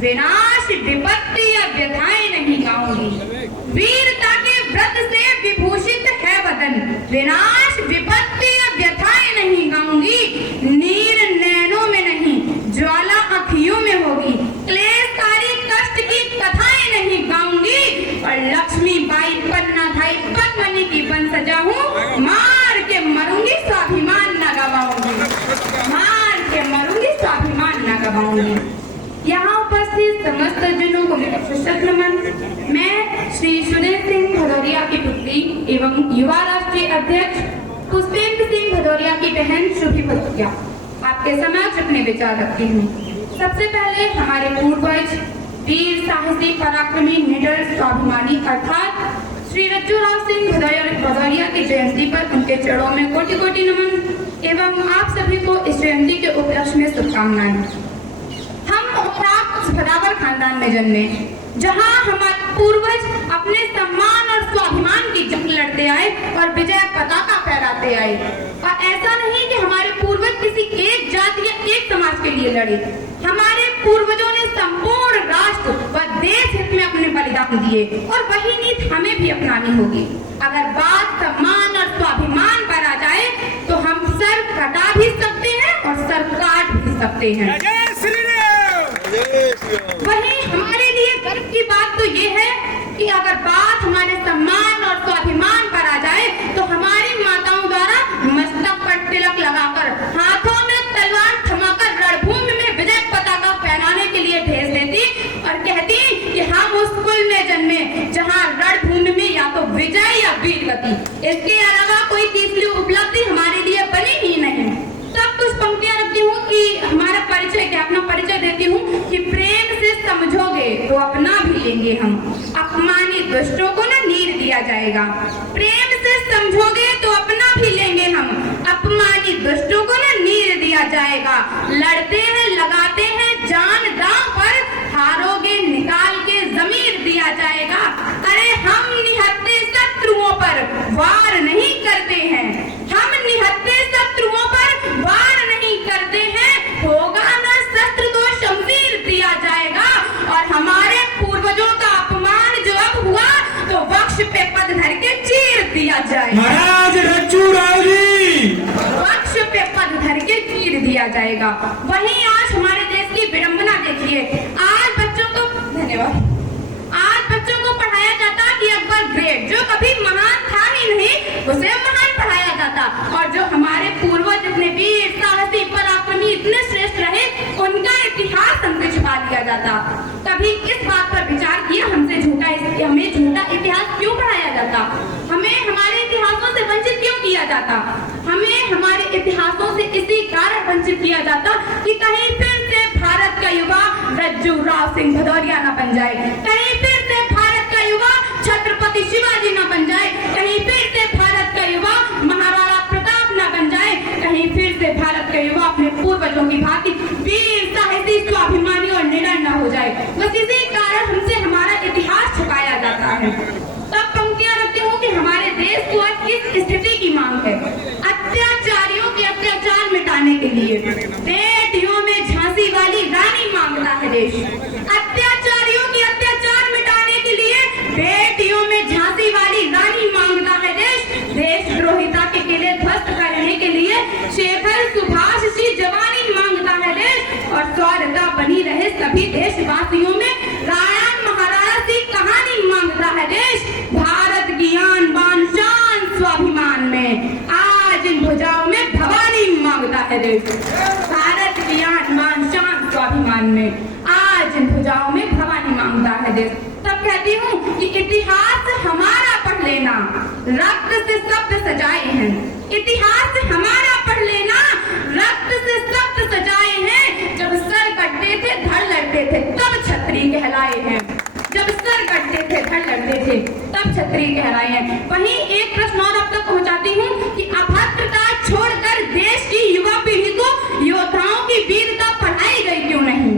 विनाश विपत्ति या व्यथाएं नहीं गाऊंगी। वीरता के व्रत से विभूषित है वदन, विनाश विपत्ति या व्यथाएं नहीं गाऊंगी। नीर नैनों में नहीं, ज्वाला अखियों में होगी। क्लेशकारी कष्ट की कथाएं नहीं गाऊंगी। और लक्ष्मी बाई पन्नाधाई पद्मनी की बन सजा हूँ, मार के मरूंगी स्वाभिमान न गवाऊंगी, मार के मरूंगी स्वाभिमान न गवाऊंगी। यहाँ उपस्थित समस्त जनों को मेरा सशक्त नमन। मैं श्री सुनील सिंह भदौरिया की पुत्री एवं युवा राष्ट्रीय अध्यक्ष पुष्पेंद्र सिंह भदौरिया की बहन शुभी भदौरिया आपके समक्ष अपने विचार रखती हूँ। सबसे पहले हमारे पूर्वज वीर साहसी पराक्रमी निडर स्वाभिमानी अर्थात श्री रज्जूराव सिंह भदौरिया की जयंती पर उनके चरणों में कोटि कोटि नमन एवं आप सभी को इस जयंती के उपलक्ष्य में शुभकामनाएं। हम भदावर खानदान में जन्मे, जहां हमारे पूर्वज अपने सम्मान और स्वाभिमान की जंग लड़ते आए और विजय पताका फहराते आए। और ऐसा नहीं कि हमारे पूर्वज किसी एक जाति या एक समाज के लिए लड़े, हमारे पूर्वजों ने संपूर्ण राष्ट्र व देश हित में अपने बलिदान दिए और वही नीति हमें भी अपनानी होगी। अगर बात सम्मान और स्वाभिमान पर आ जाए तो हम सर कटा भी सकते हैं और सर काट भी सकते हैं। वही हमारे लिए गर्व की बात तो ये है कि अगर बात हमारे सम्मान और स्वाभिमान पर आ जाए तो हमारी माताओं द्वारा मस्तक पर तिलक लगाकर हाथों में तलवार थमाकर रणभूमि में विजय पताका फहराने के लिए भेज देती और कहती कि हम उस कुल में जन्मे जहां रणभूमि में या तो विजय या वीरगति, इसके अलावा कोई तीसरी उपलब्धि हमारे लिए बनी ही नहीं। तब कुछ पंक्तियां रखती हूँ कि हमारा परिचय क्या, अपना परिचय देती हूँ कि प्रेम से समझोगे तो अपना भी लेंगे हम, अपमानित दुष्टों को न नीर दिया जाएगा। प्रेम से समझोगे तो अपना भी लेंगे हम, अपमानित दुष्टों को न नीर दिया जाएगा। लड़ते हैं लगाते हैं जान दांव पर, हारोगे निकाल के जमीर दिया जाएगा। अरे हम निहत्ते शत्रुओं पर वार नहीं करते हैं, हम निहत्ते शत्रुओं पर वार नहीं करते हैं। होगा न शस्त्र तो शमशीर दिया जाएगा। और हमारे पूर्वजों का अपमान जो अब हुआ तो वक्ष पे पद धर के चीर दिया जाएगा। महाराज रज्जूराव जी, वक्ष पे पद धर के चीर दिया जाएगा। वहीं आज हमारे देश की विडंबना देखिए, आज बच्चों को धन्यवाद, आज बच्चों को पढ़ाया जाता कि अकबर ग्रेट, जो कभी महान था ही नहीं उसे महान पढ़ाया जाता। और जो हमारे पूर्वज इतने वीर साहसी पराक्रमी इतने श्रेष्ठ रहे उनका इतिहास हमसे छुपा लिया जाता। कभी इस बात पर विचार किया हमें झूठा इतिहास क्यों पढ़ाया जाता, हमें हमारे इतिहासों से वंचित क्यों किया जाता। हमें हमारे इतिहासों से इसी कारण वंचित किया जाता कि कहीं फिर से भारत का युवा रज्जूराव सिंह भदौरिया न बन जाए, कहीं फिर से भारत का युवा छत्रपति शिवाजी न बन जाए, कहीं फिर से भारत का युवा महाराणा प्रताप न बन जाए, कहीं फिर से भारत का युवा अपने पूर्वजों की भांति वीर साहसी स्वाभिमानी और निडर न हो जाए। बस इसी कारण हमसे हमारा इतिहास छुपाया जाता है। तब पंक्तियां रखती हूँ कि हमारे देश को आज किस स्थिति की मांग है। अत्याचारियों के अत्याचार मिटाने के लिए बेटियों में झांसी वाली रानी मांगता है देश। अत्याचारियों के अत्याचार मिटाने के लिए बेटियों में झांसी वाली रानी मांगता है देश। देशद्रोहिता के किले ध्वस्त करने के लिए शेखर सुभाष सी जवानी मांगता है देश। और सौर्यता बनी रहे सभी देशवासियों में रायन महाराणा सी कहानी मांगता है देश। भारत की आन बान शान स्वाभिमान में आज इन भुजाओं में भवानी मांगता है देश। भारत की आन बान शान स्वाभिमान में आज इन भुजाओं में भवानी मांगता है देश। तब कहती हूँ कि इतिहास हमारा पढ़ लेना, रक्त से शब्द सजाए हैं। इतिहास हमारा पढ़ लेना, रक्त से शब्द सजाए हैं। जब सर कटते थे धड़ लड़ते थे तब छत्री कहलाए हैं, जब सर कटते थे धड़ लड़ते थे तब छत्री कहलाए हैं। वहीं एक प्रश्न और अब तक पहुंचाती हूँ कि अभद्रता छोड़कर देश की युवा पीढ़ी को योद्धाओं की वीरता पढ़ाई गई क्यों नहीं।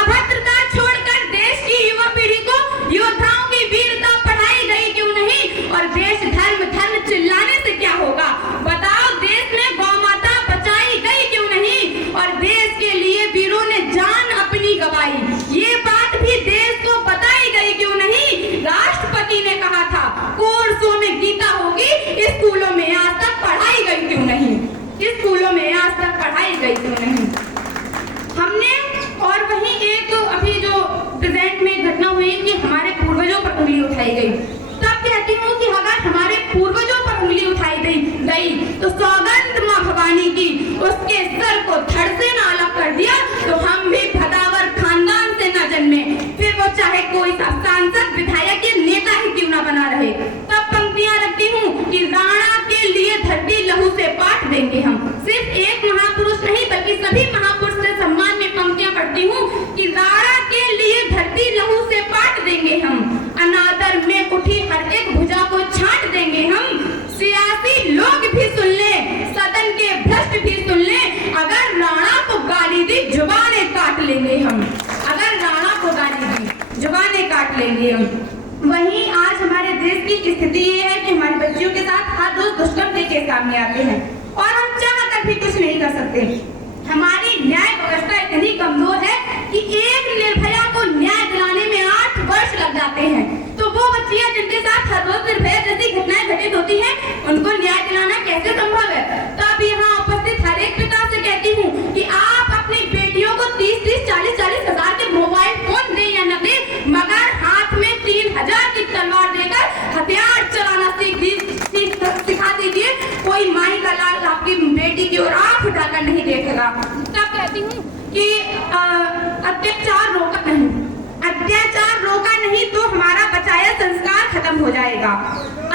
अभद्रता छोड़कर देश की युवा पीढ़ी को योद्धाओं की वीरता पढ़ाई गई क्यों नहीं। और देश धर्म धर्म चिल्लाने से क्या होगा, बताओ देश में गौ माता बचाई गई क्यों नहीं। और देश के लिए वीरों ने जान अपनी गवाई, ये बात अकबर को धड़ से न अलग कर दिया तो हम भी भदावर खानदान से न जन्मे, फिर वो चाहे कोई सांसद विधायक या नेता ही क्यों न बना रहे। तब पंक्तियां रखती हूँ कि राणा के लिए धरती लहू से पाट देंगे हम। सिर्फ एक महापुरुष नहीं बल्कि सभी महापुरुष से सम्मान में पंक्तियां पढ़ती हूँ कि राणा के लिए धरती लहू से पाट देंगे हम। अनादर में उठी हर एक भुजा को छांट देंगे हम। सियासी लोग भी सुन ले, सदन के भ्रष्ट भी सुन ले, अगर राणा को गाली दी जुबानें काट लेंगे हम। अगर राणा को गाली दी जुबानें काट लेंगे हम। वहीं आज हमारे देश की स्थिति ये है कि हमारी बच्चियों के साथ हर रोज दुष्कर्म देखे सामने आते हैं और हम चाहकर भी कुछ नहीं कर सकते। हमारी न्याय व्यवस्था इतनी कमजोर है कि एक निर्भया को न्याय दिलाने में 8 वर्ष लग जाते हैं। तो वो बच्चियां जिनके साथ हर रोज निर्भया जैसी घटनाएं घटित होती हैं, उनको न्याय दिलाना कैसे संभव है। तब यहाँ उपस्थित हर एक पिता से कहती हूँ कि आप अपनी बेटियों को 30-30, 40-40 हजार के मोबाइल फोन दें या न दें, मगर हाथ में 3000 की तलवार देकर हथियार चलाना सिखा दीजिए। कोई माई का लाल आपकी बेटी की ओर आंख उठाकर नहीं देखेगा। तब कहती हूँ कि अत्याचार रोका नहीं तो हमारा बचाया संस्कार खत्म हो जाएगा।